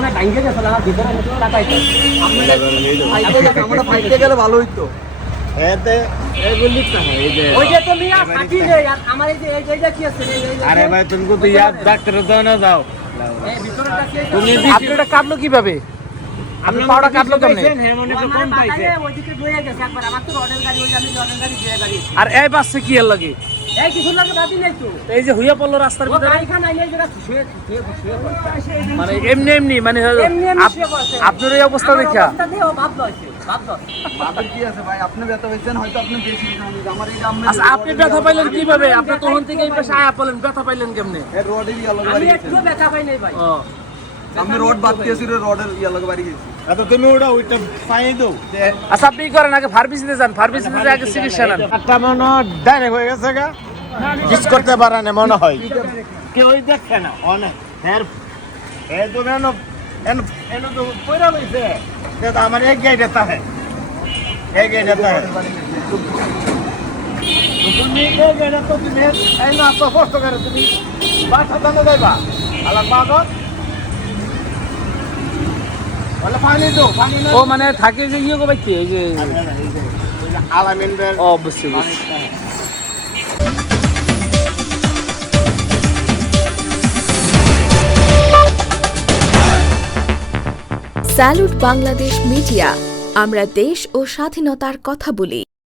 মনে ভাঙিয়ে গেছে না ভিতরে মতো লাগাইতে আমরা ফাইটে গেলে ভালো হইতো এতে এগুলি তো হয় এই যে ওই যে তুমি ফাটি নেই আর আমার এই যে এই যে কি আছে আরে ভাই তুমি তো ইয়ার ডাক্তার দাও না যাও এই ভিতরটা কি তুমি আপনারটা কাটলো কিভাবে? আপনি পাউডার কাটলো কেমনে? হ্যাঁ মনে তো কোন পাইছে ওইদিকে ধুয়ে গেছে একবার আমার তো রডের গাড়ি ওই আমি রডের গাড়ি দিয়ে গাড়ি আর এই বাসে কি এর লাগে? এই কিছু লাগে ভাবি নাই তো এই যে হুইয়া পড়লো রাস্তার ও ভিতরে, গাড়িখানা আইলে যেটা শুয়ে শুয়ে মানে এমনি এমনি মানে এমনি এমনি শুয়ে পড়ছে। আপনার এই অবস্থা দেখা অবস্থা দিয়ে ও ভাব লইছে ভাব লয় বাপের কি আছে ভাই আপনি ব্যথা পেয়েছেন হয়তো আপনি বেশি আমার এই আমরা আচ্ছা আপনি ব্যথা পাইলেন কিভাবে? আপনি তখন থেকে এই পাশে আয়া পড়লেন, ব্যথা পাইলেন কেমনে? এর রডের ইয়া লাগে আমি বাড়ি একটু ব্যথা পাই নাই ভাই ও আমি রড বাদ দিয়েছি রডের ইয়া লাগে বাড়ি গেছি এত তুমি ওইটা পাইয়ে দাও আচ্ছা আপনি কি করেন, আগে ফার্মেসিতে যান, ফার্মেসিতে যে আগে চিকিৎসা নেন। একটা মনে ডাইরেক্ট হয়ে গেছে গা কিছু করতে পারে না মনে হয় কেউ দেখে না অনেক হ্যাঁ এই তো কেন এন তো পয়রা লইছে আমার এক গাইডে তাহে এক গাইডে তাহে তুমি এই গাইডে তো তুমি এই না তো কষ্ট করে তুমি বাসা দানো যাইবা আলা পাগল বলে পানি দাও পানি না ও মানে থাকে যে ইয়ে কবে কি এই যে আলামিনদের ও বুঝছি বুঝছি। স্যালুট বাংলাদেশ মিডিয়া, আমরা দেশ ও স্বাধীনতার কথা বলি।